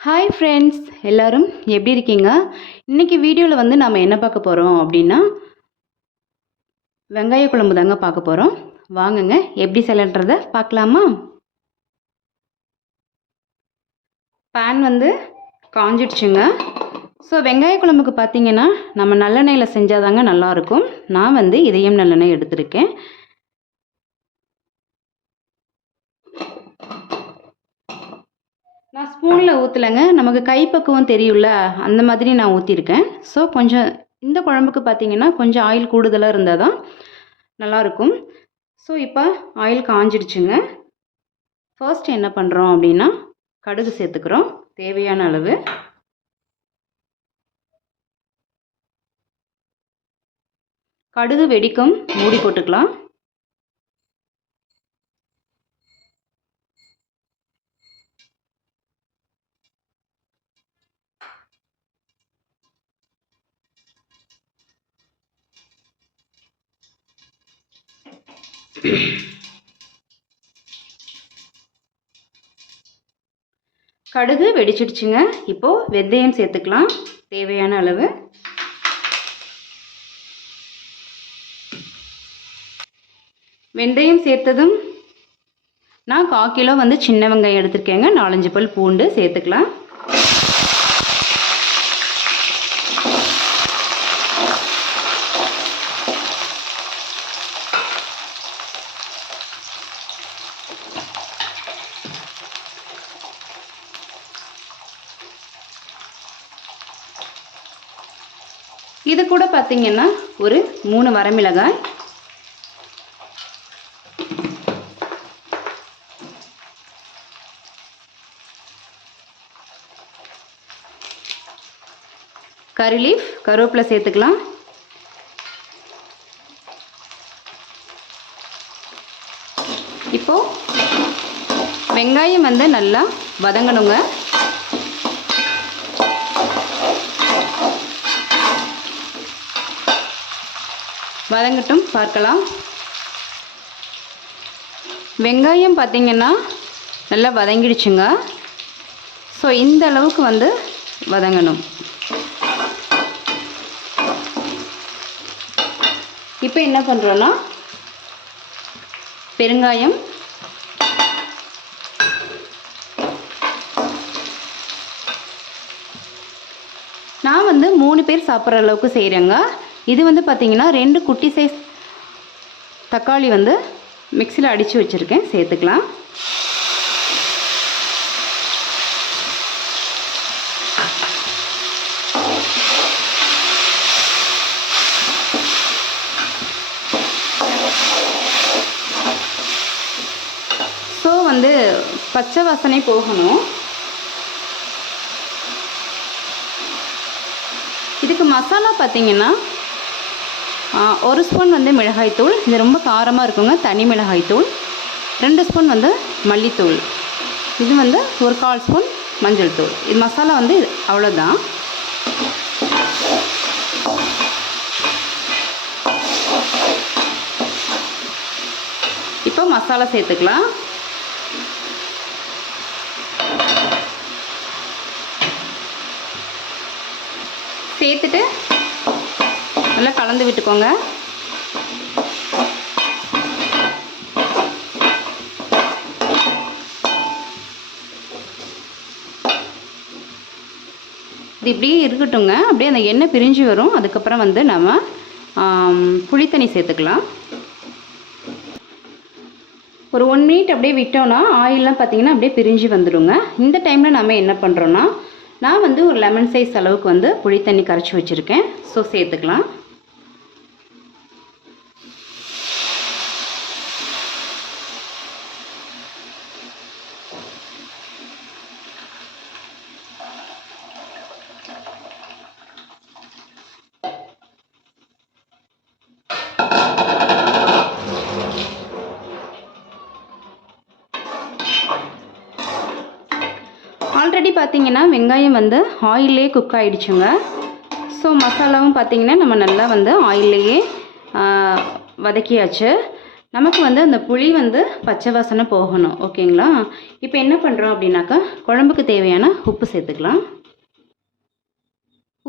Hi friends எல்லோரும் எப்படி இருக்கீங்க? இன்றைக்கி வீடியோவில் வந்து நாம் என்ன பார்க்க போகிறோம் அப்படின்னா வெங்காய குழம்பு தாங்க பார்க்க போகிறோம் வாங்குங்க எப்படி செய்யலான்றத பார்க்கலாமா? பேன் வந்து காஞ்சிடுச்சுங்க. ஸோ வெங்காய குழம்புக்கு பார்த்தீங்கன்னா நம்ம நல்லெண்ணெயில் செஞ்சால் தாங்க நல்லாயிருக்கும். நான் வந்து இதயம் நல்லெண்ணெய் எடுத்திருக்கேன். நான் ஸ்பூனில் ஊற்றலைங்க நமக்கு கைப்பக்குவம் தெரியும்ல அந்த மாதிரி நான் ஊற்றிருக்கேன் ஸோ கொஞ்சம் இந்த குழம்புக்கு பார்த்தீங்கன்னா கொஞ்சம் ஆயில் கூடுதலாக இருந்தால் தான் நல்லாயிருக்கும். ஸோ இப்போ ஆயில் காஞ்சிடுச்சுங்க. ஃபர்ஸ்ட் என்ன பண்ணுறோம் அப்படின்னா கடுகு சேர்த்துக்கிறோம். தேவையான அளவு. கடுகு வெடிக்கும். மூடி போட்டுக்கலாம். கடுகு வெடிச்சிடுச்சுங்க. இப்போது வெந்தயம் சேர்த்துக்கலாம். தேவையான அளவு. வெந்தயம் சேர்த்ததும் நான் கால் கிலோ வந்து சின்ன வெங்காயம் எடுத்திருக்கேங்க. நாலஞ்சு பல் பூண்டு சேர்த்துக்கலாம். இது கூட பார்த்தீங்கன்னா ஒரு மூணு வரமிளகாய். கறி லீஃப் கருவேப்பிலை சேர்த்துக்கலாம். இப்போ வெங்காயம் வந்து நல்லா வதங்கணுங்க. வதங்கட்டும் பார்க்கலாம். வெங்காயம் பார்த்திங்கன்னா நல்லா வதங்கிடுச்சுங்க. ஸோ இந்த அளவுக்கு வந்து வதங்கணும். இப்போ என்ன பண்ணுறோன்னா பெருங்காயம் நான் வந்து மூணு பேர் சாப்பிட்ற அளவுக்கு செய்கிறேங்க இது வந்து பார்த்திங்கன்னா ரெண்டு குட்டி சைஸ் தக்காளி வந்து மிக்சியில் அடித்து வச்சுருக்கேன். சேர்த்துக்கலாம். ஸோ வந்து பச்சை வாசனை போகணும். இதுக்கு மசாலா பார்த்தீங்கன்னா ஒரு ஸ்பூன் வந்து மிளகாய்த்தூள். இது ரொம்ப காரமாக இருக்குங்க தனி மிளகாய்த்தூள். ரெண்டு ஸ்பூன் வந்து மல்லித்தூள். இது வந்து ஒரு கால் ஸ்பூன் மஞ்சள் தூள். இது மசாலா வந்து அவ்வளோதான் இப்போ மசாலா சேர்த்துக்கலாம். சேர்த்துட்டு நல்லா கலந்து விட்டுக்கோங்க. இது இப்படியே இருக்கட்டுங்க அப்படியே அந்த எண்ணெய் பிரிஞ்சு வரும். அதுக்கப்புறம் வந்து நம்ம புளித்தண்ணி சேர்த்துக்கலாம். ஒரு ஒன் மினிட் அப்படியே விட்டோன்னா ஆயிலெலாம் பார்த்தீங்கன்னா அப்படியே பிரிஞ்சு வந்துடுங்க. இந்த டைமில் நம்ம என்ன பண்ணுறோன்னா நான் வந்து ஒரு லெமன் சைஸ் அளவுக்கு வந்து புளித்தண்ணி கரைச்சி வச்சுருக்கேன். ஸோ சேர்த்துக்கலாம். ஆல்ரெடி பார்த்தீங்கன்னா வெங்காயம் வந்து ஆயிலே குக் ஆகிடுச்சுங்க ஸோ மசாலாவும் பார்த்தீங்கன்னா நம்ம நல்லா வந்து ஆயில்லையே வதக்கியாச்சு. நமக்கு வந்து அந்த புளி வந்து பச்சை வாசனை போகணும். ஓகேங்களா? இப்போ என்ன பண்ணுறோம் அப்படின்னாக்கா குழம்புக்கு தேவையான உப்பு சேர்த்துக்கலாம்.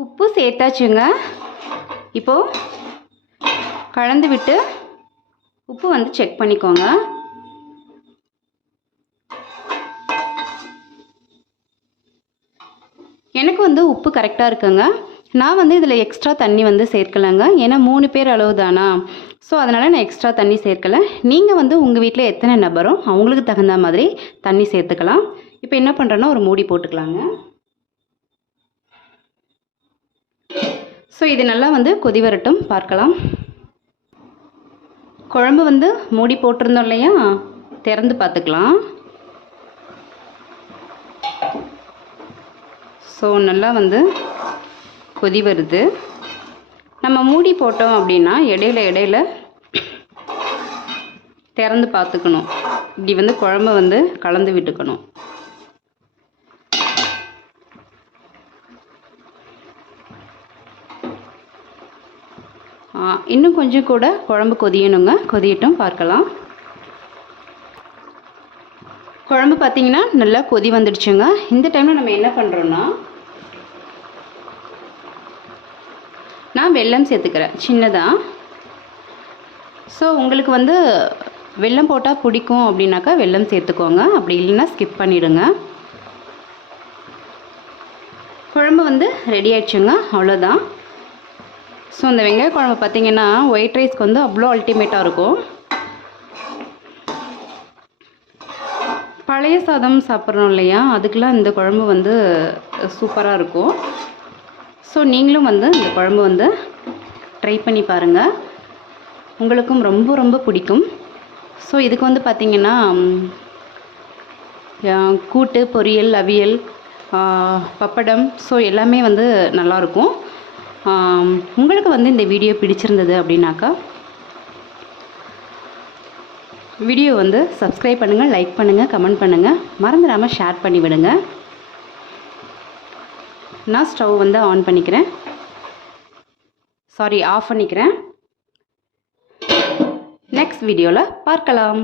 உப்பு சேர்த்தாச்சுங்க. இப்போது கலந்து விட்டு உப்பு வந்து செக் பண்ணிக்கோங்க. எனக்கு வந்து உப்பு கரெக்டாக இருக்குங்க. நான் வந்து இதில் எக்ஸ்ட்ரா தண்ணி வந்து சேர்க்கலைங்க. ஏன்னா மூணு பேர் அளவு தானா ஸோ அதனால் நான் எக்ஸ்ட்ரா தண்ணி சேர்க்கலை. நீங்கள் வந்து உங்கள் வீட்டில் எத்தனை நபரும் அவங்களுக்கு தகுந்த மாதிரி தண்ணி சேர்த்துக்கலாம். இப்போ என்ன பண்ணுறேன்னா ஒரு மூடி போட்டுக்கலாங்க. ஸோ இது நல்லா வந்து கொதி வரட்டும். பார்க்கலாம். குழம்பு வந்து மூடி போட்டிருந்தோம் இல்லையா? திறந்து பார்த்துக்கலாம். ஸோ நல்லா வந்து கொதி வருது. நம்ம மூடி போட்டோம் அப்படின்னா இடையில இடையில திறந்து பார்த்துக்கணும். இப்படி வந்து குழம்ப வந்து கலந்து விட்டுக்கணும். இன்னும் கொஞ்சம் கூட குழம்பு கொதியணுங்க. கொதியட்டும் பார்க்கலாம். குழம்பு பார்த்தீங்கன்னா நல்லா கொதி வந்துடுச்சுங்க. இந்த டைமில் நம்ம என்ன பண்ணுறோன்னா நான் வெல்லம் சேர்த்துக்கிறேன். சின்னதாக ஸோ உங்களுக்கு வந்து வெல்லம் போட்டால் பிடிக்கும் அப்படின்னாக்கா வெல்லம் சேர்த்துக்கோங்க. அப்படி இல்லைன்னா ஸ்கிப் பண்ணிவிடுங்க குழம்பு வந்து ரெடி ஆயிடுச்சுங்க. அவ்வளோதான் ஸோ இந்த வெங்காய குழம்பு பார்த்தீங்கன்னா ஒயிட் ரைஸ்க்கு வந்து அவ்வளோ அல்டிமேட்டாக இருக்கும். பழைய சாதம் சாப்பிட்றோம் இல்லையா? அதுக்கெலாம் இந்த குழம்பு வந்து சூப்பராக இருக்கும். ஸோ நீங்களும் வந்து இந்த குழம்பு வந்து ட்ரை பண்ணி பாருங்கள் உங்களுக்கும் ரொம்ப ரொம்ப பிடிக்கும். ஸோ இதுக்கு வந்து பார்த்திங்கன்னா கூட்டு பொரியல் அவியல் பப்படம் ஸோ எல்லாமே வந்து நல்லாயிருக்கும் உங்களுக்கு வந்து இந்த வீடியோ பிடிச்சிருந்தது அப்படின்னாக்கா வீடியோ வந்து சப்ஸ்கிரைப் பண்ணுங்கள் லைக் பண்ணுங்கள் கமெண்ட் பண்ணுங்கள் மறந்துடாமல் ஷேர் பண்ணிவிடுங்க. நான் ஸ்டவ் வந்து ஆன் பண்ணிக்கிறேன். சாரி ஆஃப் பண்ணிக்கிறேன். நெக்ஸ்ட் வீடியோவில் பார்க்கலாம்.